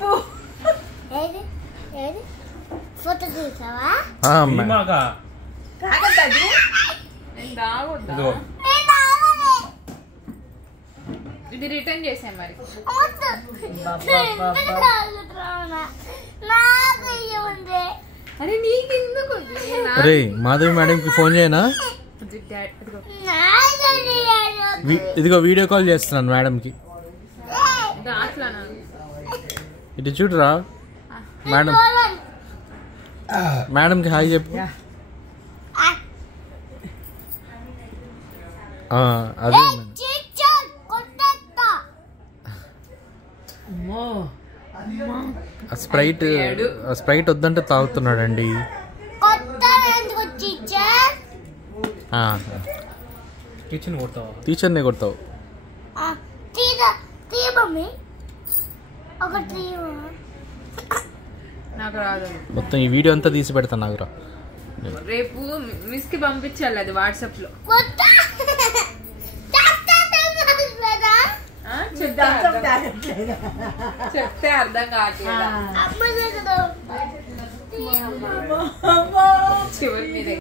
చెప్పు. ఫోటో తీసావా? ఇది రిటర్న్ చేసాం మరి. అరే నీకెందుకు? అరే మాధవి మేడంకి ఫోన్ చేయనా? ఇదిగో వీడియో కాల్ చేస్తున్నాను మేడంకి. ఇటు చూడరా మేడం. మేడంకి హాయ్ చెప్పు. అదే స్ప్రైట్ వద్దంటే తాగుతున్నాడండి. టీచర్నే కొడతావు. నాకు రాదు. మొత్తం ఈ వీడియో అంతా తీసి పెడతాను నాకు రా. రేపు మిస్ కి పంపించాలి అది వాట్సాప్ లో. చెప్తే అర్థం కావట్లేదు.